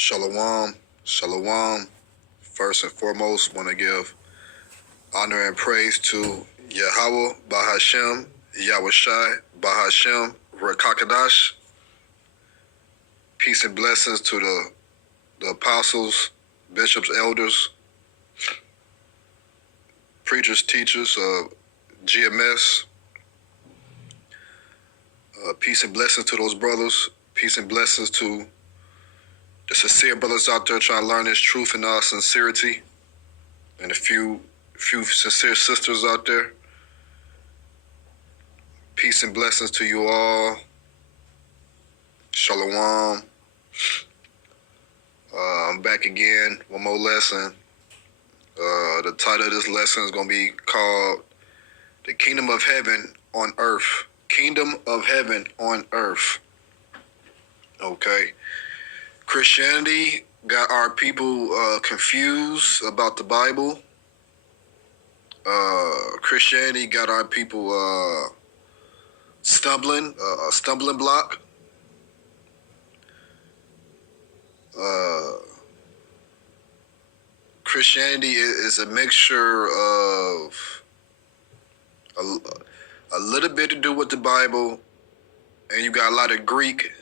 Shalom, shalom. First and foremost, want to give honor and praise to Yahweh, Bahashem, Yahushai, Bahashem, Rakakadash. Peace and blessings to the apostles, bishops, elders, preachers, teachers of GMS. Peace and blessings to those brothers. Peace and blessings to the sincere brothers out there trying to learn this truth in all sincerity, and a few sincere sisters out there. Peace and blessings to you all. Shalom. I'm back again. One more lesson. The title of this lesson is going to be called The Kingdom of Heaven on Earth. Kingdom of Heaven on Earth. Okay. Christianity got our people confused about the Bible. Christianity got our people stumbling, a stumbling block. Christianity is a mixture of a little bit to do with the Bible, and you got a lot of Greek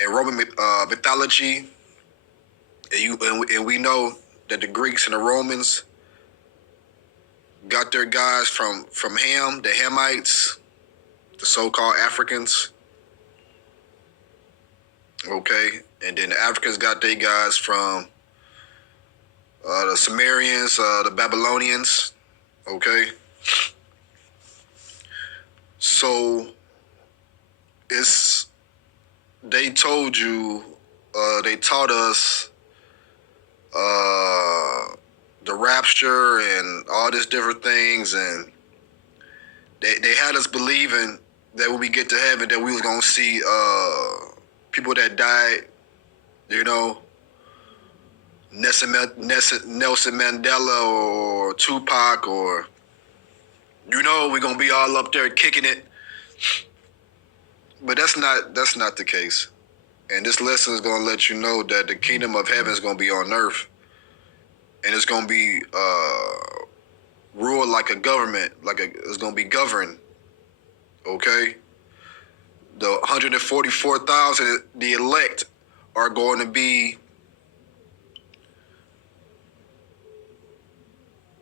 and Roman mythology, and we know that the Greeks and the Romans got their guys from Ham, the Hamites, the so-called Africans. Okay, and then the Africans got their guys from the Sumerians, the Babylonians. Okay, so they told you, they taught us the rapture and all these different things, and they had us believing that when we get to heaven that we was gonna see people that died, you know, Nelson Mandela or Tupac, or, you know, we're gonna be all up there kicking it. But that's not the case. And this lesson is gonna let you know that the kingdom of heaven is gonna be on earth, and it's gonna be ruled like a government, it's gonna be governed. Okay? The 144,000, the elect, are going to be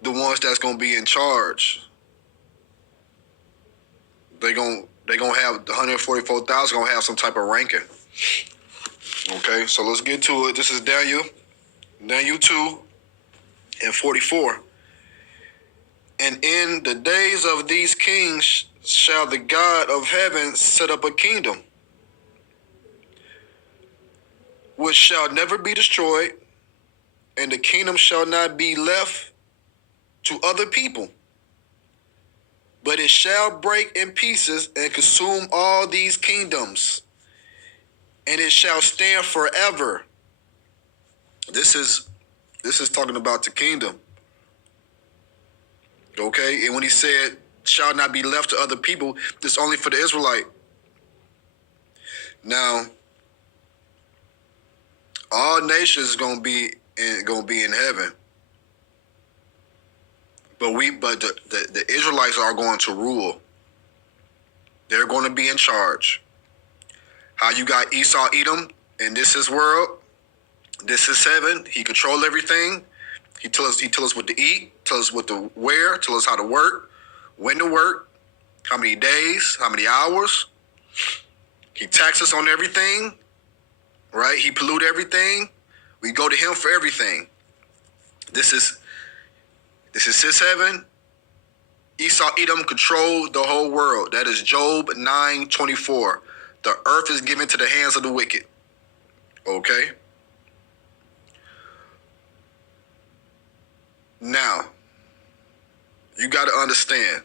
the ones that's going to be in charge. They're going to have the 144,000 going to have some type of ranking. Okay, so let's get to it. This is Daniel 2 and 44. And in the days of these kings shall the God of heaven set up a kingdom which shall never be destroyed, and the kingdom shall not be left to other people, but it shall break in pieces and consume all these kingdoms, and it shall stand forever. This is talking about the kingdom. Okay, and when he said shall not be left to other people, this only for the Israelite. Now, all nations is gonna be in heaven, but the Israelites are going to rule. They're going to be in charge. How you got Esau, Edom, and this is world, this is heaven. He control everything. He tell us what to eat, tell us what to wear, tell us how to work, when to work, how many days, how many hours. He taxes on everything, right? He pollute everything. We go to him for everything. This is his heaven. Esau, Edom control the whole world. That is Job 9:24. The earth is given to the hands of the wicked. Okay? Now, you got to understand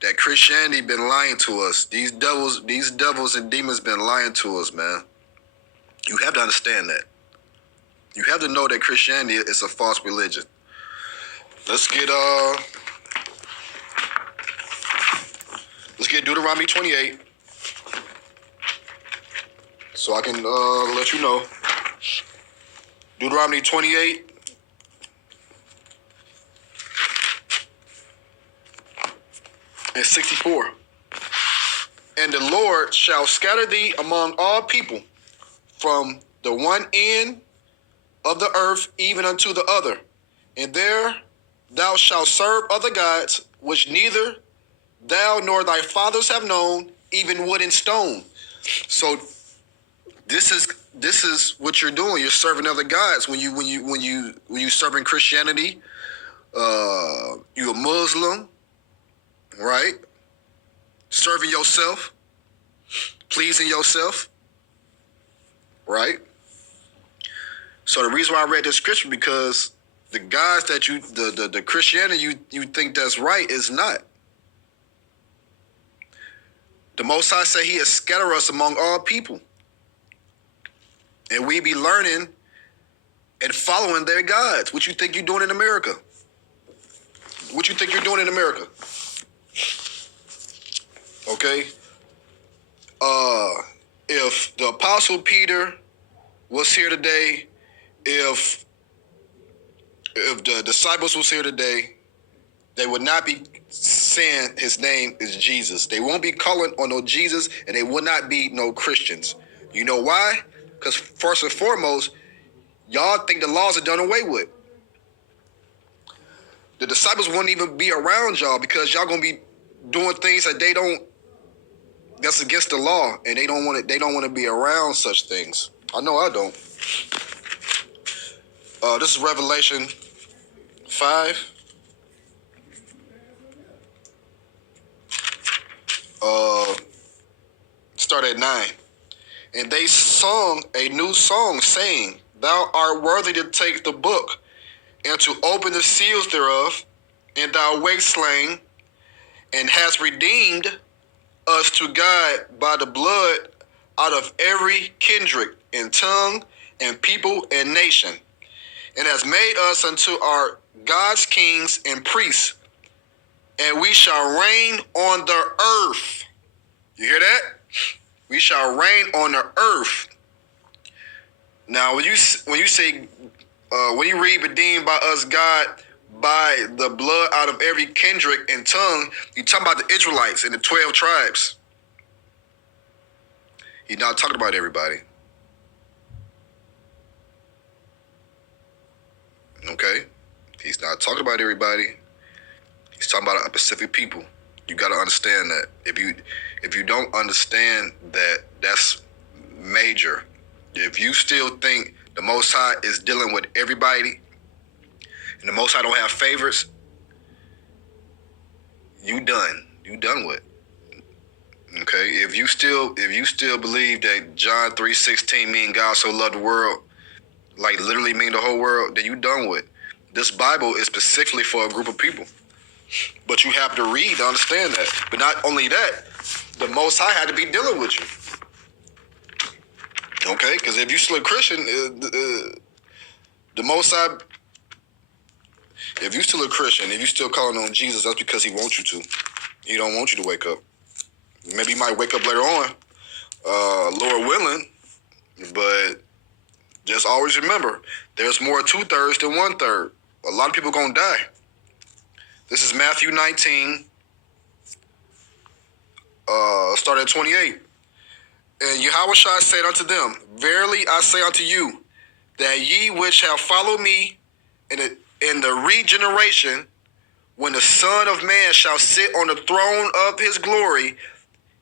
that Christianity been lying to us. These devils and demons been lying to us, man. You have to understand that. You have to know that Christianity is a false religion. Let's get Deuteronomy 28. so I can let you know. Deuteronomy 28. And 64. And the Lord shall scatter thee among all people, from the one end of the earth even unto the other. And there thou shalt serve other gods, which neither thou nor thy fathers have known, even wood and stone. So this is what you're doing. You're serving other gods when you serving Christianity. You're a Muslim, right? Serving yourself, pleasing yourself, right? So the reason why I read this scripture, because the gods that the Christianity you think that's right is not. The Most High said He has scattered us among all people, and we be learning and following their gods. What you think you're doing in America? What you think you're doing in America? Okay. If the Apostle Peter was here today, if the disciples was here today, they would not be saying his name is Jesus. They won't be calling on no Jesus, and they would not be no Christians. You know why? Because first and foremost, y'all think the laws are done away with. The disciples wouldn't even be around y'all because y'all gonna be doing things that that's against the law, and they don't want to be around such things. I know I don't. This is Revelation 5. Start at 9. And they sung a new song, saying, Thou art worthy to take the book, and to open the seals thereof, and thou wast slain, and hast redeemed us to God by the blood out of every kindred and tongue and people and nation, and has made us unto our God's kings and priests, and we shall reign on the earth. You hear that? We shall reign on the earth. Now, when you read redeemed by us, God, by the blood out of every kindred and tongue, you talking about the Israelites and the 12 tribes. He's not talking about everybody. Okay? He's not talking about everybody. He's talking about a specific people. You got to understand that. If you don't understand that, that's major. If you still think the Most High is dealing with everybody, and the Most High don't have favorites, you done. You done with. Okay? If you still believe that John 3:16 mean God so loved the world, like literally mean the whole world, then you done with. This Bible is specifically for a group of people. But you have to read to understand that. But not only that, the Most High had to be dealing with you. Okay? Because if you still a Christian, the Most High, if you still a Christian, if you still calling on Jesus, that's because He wants you to. He don't want you to wake up. Maybe you might wake up later on, Lord willing, but just always remember, there's more 2/3 than 1/3. A lot of people gonna die. This is Matthew 19, start at 28. And Yahushua said unto them, Verily I say unto you, that ye which have followed me in the regeneration, when the Son of Man shall sit on the throne of his glory,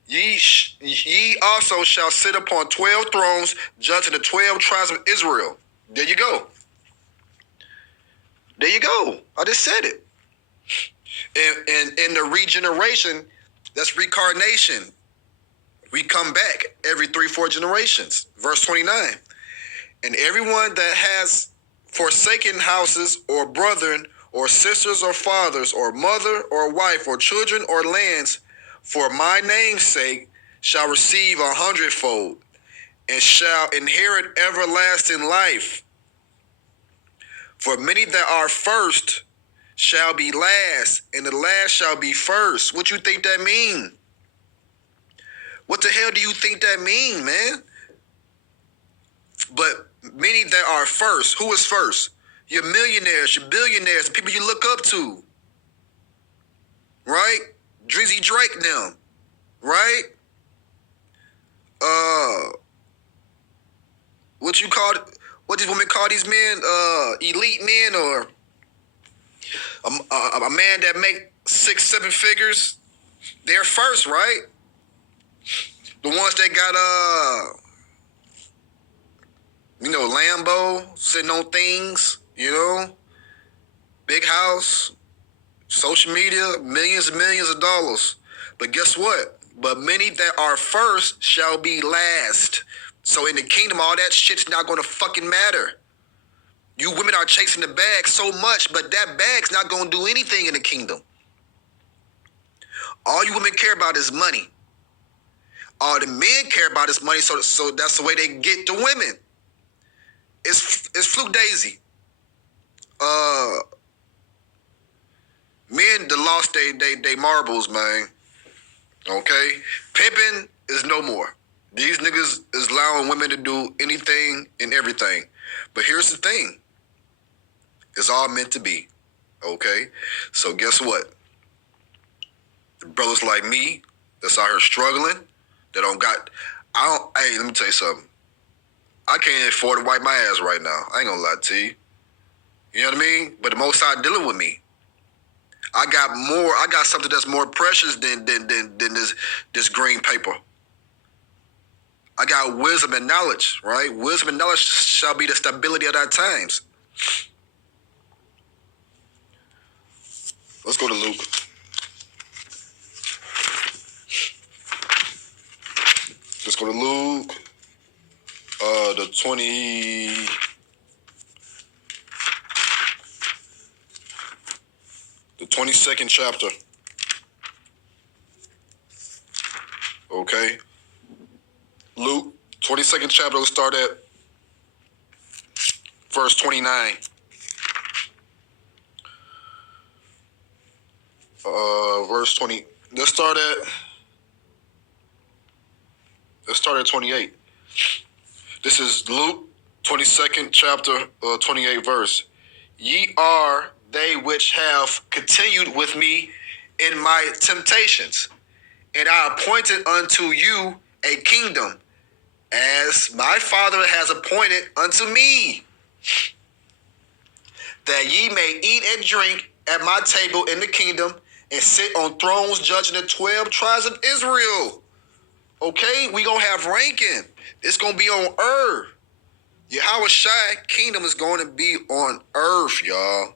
ye also shall sit upon 12 thrones, judging the 12 tribes of Israel. There you go. There you go. I just said it. And in the regeneration, that's reincarnation. We come back every 3-4 generations. Verse 29. And everyone that has forsaken houses or brethren or sisters or fathers or mother or wife or children or lands for my name's sake shall receive 100-fold and shall inherit everlasting life. For many that are first shall be last, and the last shall be first. What you think that mean? What the hell do you think that mean, man? But many that are first, who is first? Your millionaires, your billionaires, the people you look up to. Right? Drizzy Drake them. Right? What these women call these men? Elite men, or a man that make 6-7 figures. They're first, right? The ones that got Lambo, sitting on things, big house, social media, millions and millions of dollars. But guess what? But many that are first shall be last. So in the kingdom, all that shit's not going to fucking matter. You women are chasing the bag so much, but that bag's not going to do anything in the kingdom. All you women care about is money. All the men care about is money, so that's the way they get the women. It's fluke daisy. Men that lost they marbles, man. Okay? Pimping is no more. These niggas is allowing women to do anything and everything. But here's the thing. It's all meant to be. Okay? So guess what? The brothers like me that's out here struggling, that hey, let me tell you something. I can't afford to wipe my ass right now. I ain't gonna lie to you. You know what I mean? But the Most High dealing with me. I got something that's more precious than this green paper. I got wisdom and knowledge, right? Wisdom and knowledge shall be the stability of our times. Let's go to Luke. Let's go to Luke. The 22nd chapter. Okay. Luke, 22nd chapter, let's start at verse 29. Verse 20. Let's start at 28. This is Luke, 22nd chapter, 28 verse. Ye are they which have continued with me in my temptations, and I appointed unto you a kingdom, as my Father has appointed unto me, that ye may eat and drink at my table in the kingdom, and sit on thrones judging the 12 tribes of Israel. Okay, we gonna have ranking. It's gonna be on earth. Yahweh Shai kingdom is going to be on earth, y'all.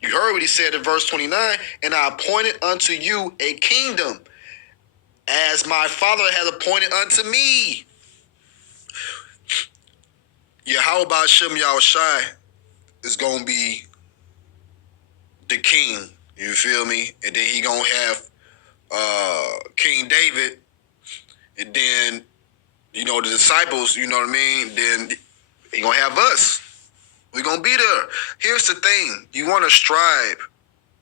You heard what he said in verse 29, and I appointed unto you a kingdom, as my Father has appointed unto me. Yahweh Ba'ashem Yahweh Shai is going to be the king, you feel me? And then he going to have King David, and then, the disciples, you know what I mean? Then he going to have us. We're going to be there. Here's the thing. You want to strive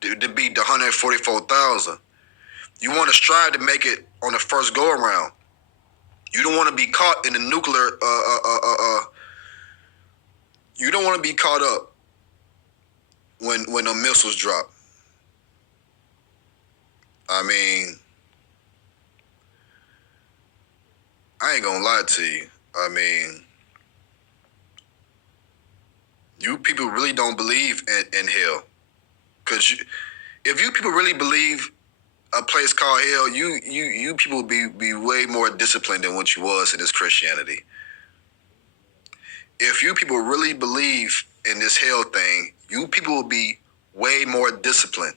to beat the 144,000. You want to strive to make it on the first go-around. You don't want to be caught in the nuclear, you don't want to be caught up when the missiles drop. I mean, I ain't going to lie to you. I mean, you people really don't believe in hell. Because if you people really believe a place called hell, you people would be way more disciplined than what you was in this Christianity. If you people really believe in this hell thing, you people will be way more disciplined.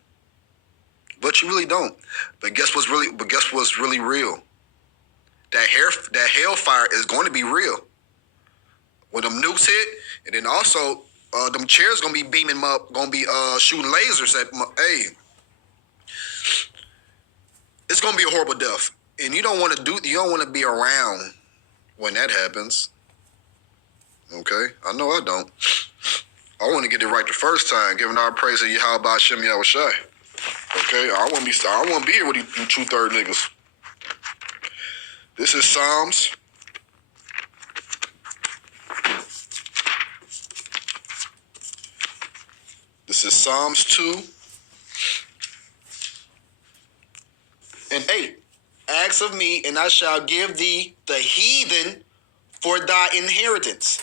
But you really don't. But guess what's really real? That hellfire is going to be real. When them nukes hit, and then also them chairs gonna be beaming up, gonna be shooting lasers at. Hey, it's gonna be a horrible death, and you don't want to be around when that happens. Okay, I know I don't. I want to get it right the first time, giving our praise to Yahweh Ba'ashem Yahweh Shai. Okay, I want to be here with you 2/3 niggas. This is Psalms This is Psalms 2:8. Ask of me, and I shall give thee the heathen for thy inheritance,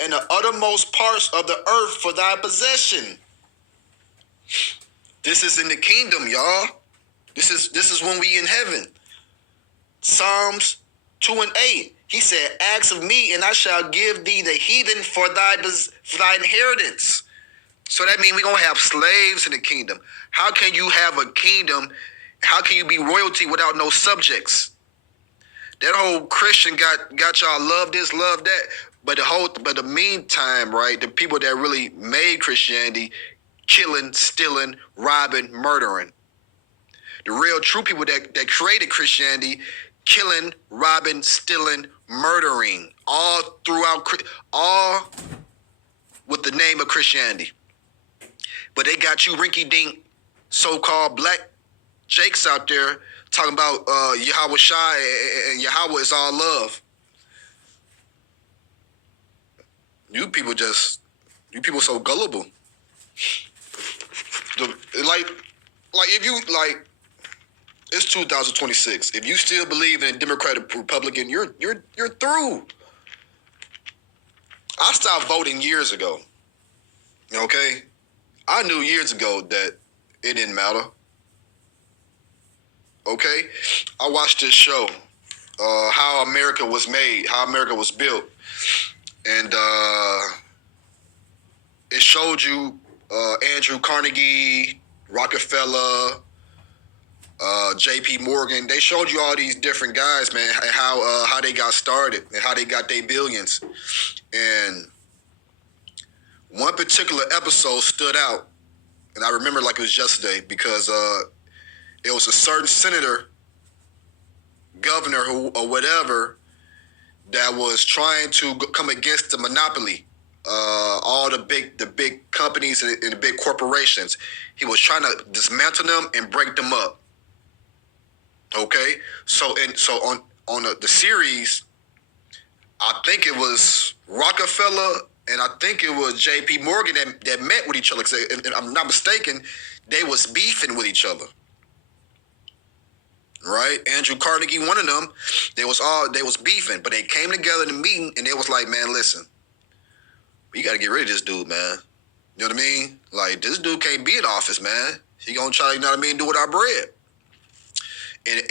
and the uttermost parts of the earth for thy possession. This is in the kingdom, y'all. This is when we in heaven. Psalms 2:8. He said, ask of me, and I shall give thee the heathen for thy inheritance. So that means we're going to have slaves in the kingdom. How can you have a kingdom? How can you be royalty without no subjects? That whole Christian got y'all love this, love that. But the meantime, right, the people that really made Christianity, killing, stealing, robbing, murdering. The real true people that created Christianity, killing, robbing, stealing, murdering, all with the name of Christianity. But they got you rinky-dink, so-called black jakes out there talking about Yahweh Shai and Yahweh is all love. You people so gullible. If you it's 2026. If you still believe in a Democratic Republican, you're through. I stopped voting years ago. Okay? I knew years ago that it didn't matter. Okay? I watched this show, How America Was Made, How America Was Built. And it showed you Andrew Carnegie, Rockefeller, J.P. Morgan. They showed you all these different guys, man, and how they got started and how they got their billions. And one particular episode stood out, and I remember like it was yesterday because it was a certain senator, governor, or whatever, that was trying to come against the monopoly, all the big companies and the big corporations. He was trying to dismantle them and break them up. Okay, so on the series, I think it was Rockefeller and I think it was J.P. Morgan that met with each other. If I'm not mistaken, they was beefing with each other. Right, Andrew Carnegie, one of them, they was beefing, but they came together in a meeting and they was like, man, listen, we got to get rid of this dude, man. You know what I mean? Like, this dude can't be in office, man. He gonna try, you know what I mean, do with our bread. And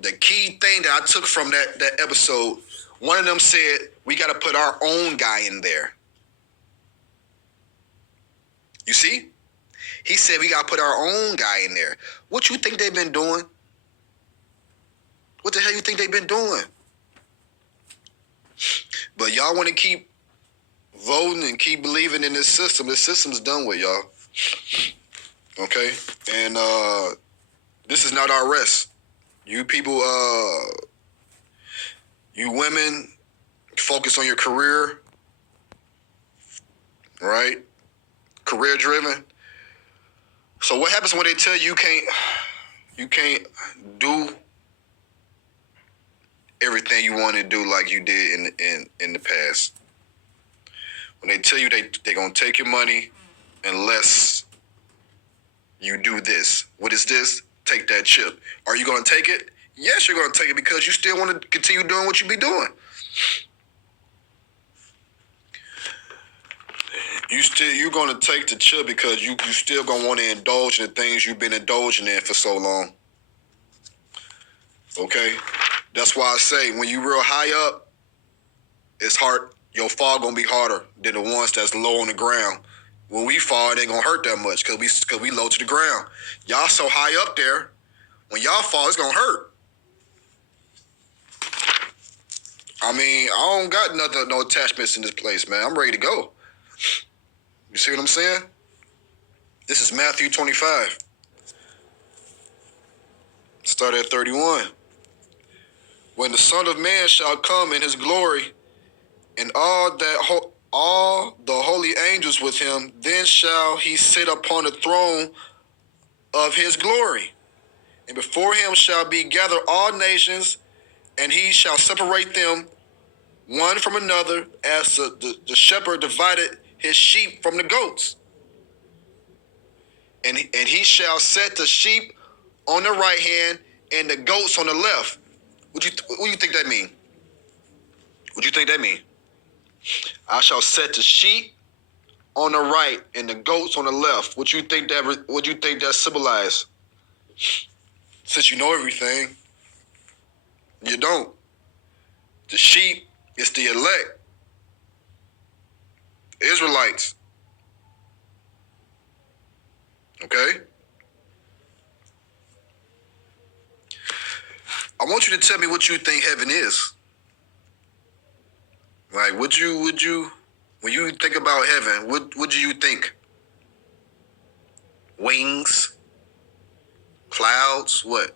the key thing that I took from that episode, one of them said, we got to put our own guy in there. You see? He said, we got to put our own guy in there. What you think they've been doing? What the hell you think they've been doing? But y'all want to keep voting and keep believing in this system. This system's done with, y'all. Okay? And this is not our rest. You people, you women, focus on your career, right? Career driven. So what happens when they tell you you can't do everything you want to do like you did in the past? When they tell you they're going to take your money unless you do this. What is this? Take that chip. Are you going to take it? Yes, you're going to take it because you still want to continue doing what you be doing. You're going to take the chip because you still going to want to indulge in the things you've been indulging in for so long. Okay? That's why I say when you real high up, it's hard. Your fall going to be harder than the ones that's low on the ground. When we fall, it ain't going to hurt that much because we low to the ground. Y'all so high up there, when y'all fall, it's going to hurt. I mean, I don't got no attachments in this place, man. I'm ready to go. You see what I'm saying? This is Matthew 25. Start at 31. When the Son of Man shall come in his glory, and all the holy angels with him, then shall he sit upon the throne of his glory. And before him shall be gathered all nations, and he shall separate them one from another, as the shepherd divided his sheep from the goats. and he shall set the sheep on the right hand and the goats on the left. What you think that mean? What you think that mean? I shall set the sheep on the right and the goats on the left. What you think that symbolizes? Since you know everything, you don't. The sheep is the elect, Israelites. Okay? I want you to tell me what you think heaven is. Like, would you, when you think about heaven, what do you think? Wings? Clouds? What?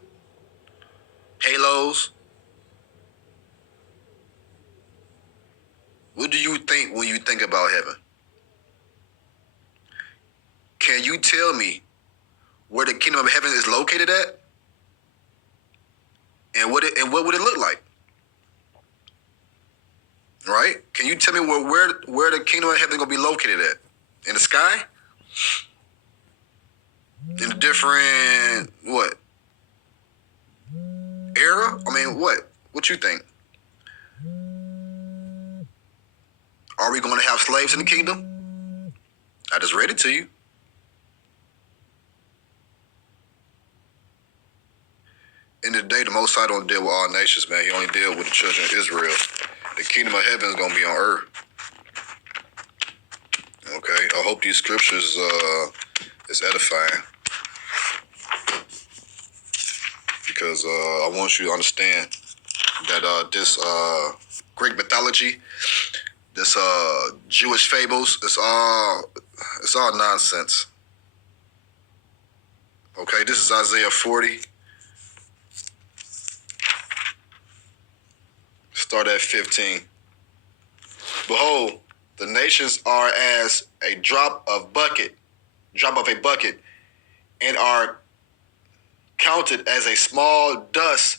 Halos? What do you think when you think about heaven? Can you tell me where the kingdom of heaven is located at? And what would it look like? Right? Can you tell me where the kingdom of heaven is gonna be located at? In the sky? In a different what? Era? I mean, what? What you think? Are we going to have slaves in the kingdom? I just read it to you. In the day, the Most High don't deal with all nations, man. He only deal with the children of Israel. The kingdom of heaven is going to be on earth. Okay? I hope these scriptures is edifying. Because I want you to understand that this Greek mythology, this Jewish fables, it's all nonsense. Okay, this is Isaiah 40. Start at 15. Behold, the nations are as a drop of a bucket, and are counted as a small dust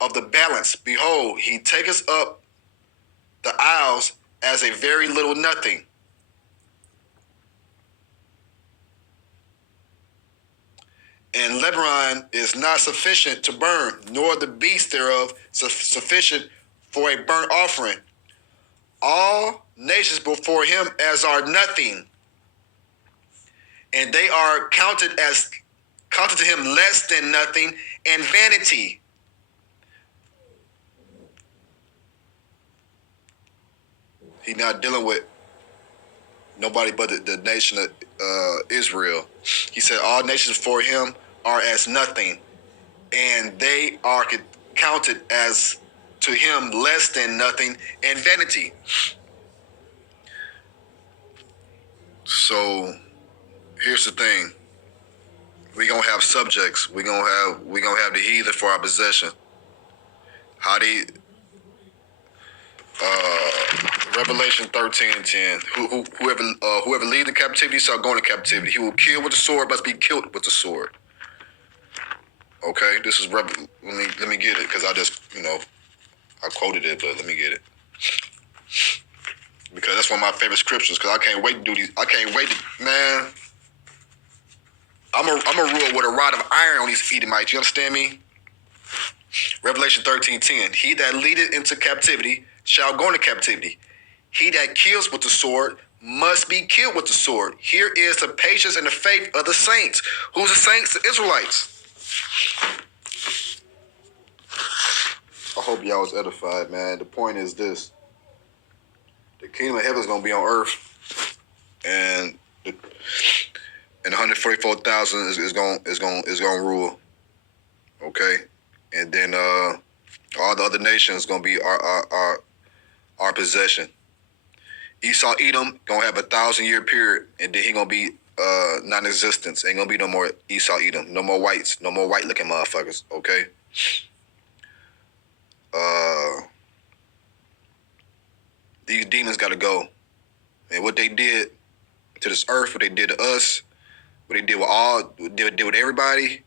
of the balance. Behold, he taketh up the isles as a very little nothing. And Lebanon is not sufficient to burn, nor the beast thereof sufficient for a burnt offering. All nations before him as are nothing, and they are counted to him less than nothing and vanity. He's not dealing with nobody but the nation of Israel. He said all nations before him are as nothing, and they are counted as to him less than nothing and vanity. So here's the thing. We're gonna have subjects. We're gonna have the heathen for our possession. How they Revelation 13:10. Whoever leads in captivity shall go into captivity. He will kill with the sword, must be killed with the sword. Okay, this is let me get it, because I just I quoted it, but let me get it, because that's one of my favorite scriptures. Because I can't wait to do these. I can't wait to, man. I'm a rule with a rod of iron on these Edomites. You understand me? Revelation 13:10. He that leadeth into captivity shall go into captivity. He that kills with the sword must be killed with the sword. Here is the patience and the faith of the saints. Who's the saints? The Israelites. I hope y'all was edified, man. The point is this: the kingdom of heaven is gonna be on earth, and the 144,000 is gonna rule. Okay, and then all the other nations gonna be our possession. Esau Edom gonna have a 1,000-year period, and then he gonna be non-existent. Ain't gonna be no more Esau Edom, no more whites, no more white looking motherfuckers. Okay. These demons gotta go, and what they did to this earth, what they did to us, what they did with everybody,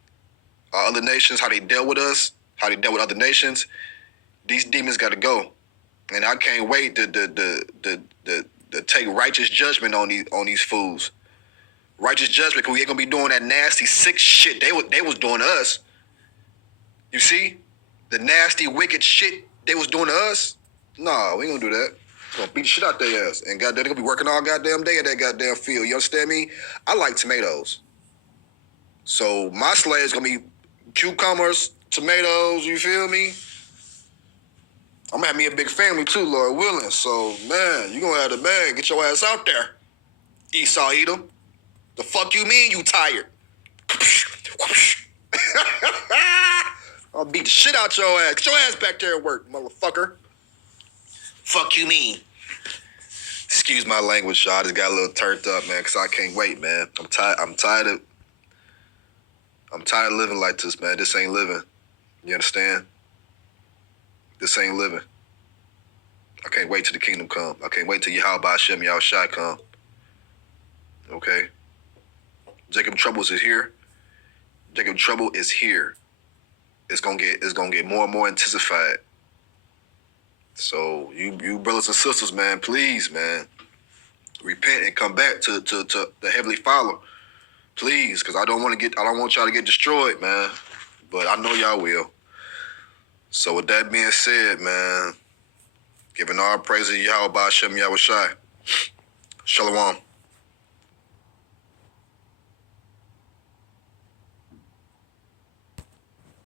other nations, how they dealt with us, how they dealt with other nations. These demons gotta go, and I can't wait to take righteous judgment on these fools. righteous judgment, because we ain't gonna be doing that nasty, sick shit they was doing to us. You see? The nasty, wicked shit they was doing to us? Nah, we ain't gonna do that. We're gonna beat the shit out their ass. And goddamn, they gonna be working all goddamn day in that goddamn field. You understand me? I like tomatoes. So my slave's gonna be cucumbers, tomatoes, you feel me? I'm gonna have me a big family too, Lord willing. So, man, you gonna have the bag. Get your ass out there. Esau Edom. The fuck you mean you tired? I'll beat the shit out your ass. Get your ass back there at work, motherfucker. Fuck you mean? Excuse my language, y'all. I just got a little turned up, man, because I can't wait, man. I'm tired of living like this, man. This ain't living. You understand? This ain't living. I can't wait till the kingdom come. I can't wait till Yahweh Hashem Yahushua come. Okay? Jacob Troubles is here. Jacob Trouble is here. It's gonna get more and more intensified. So you brothers and sisters, man, please, man, repent and come back to the Heavenly Father, please, because I don't want y'all to get destroyed, man. But I know y'all will. So with that being said, man, giving all praise to Yahweh Hashem Yahushua. Shalom.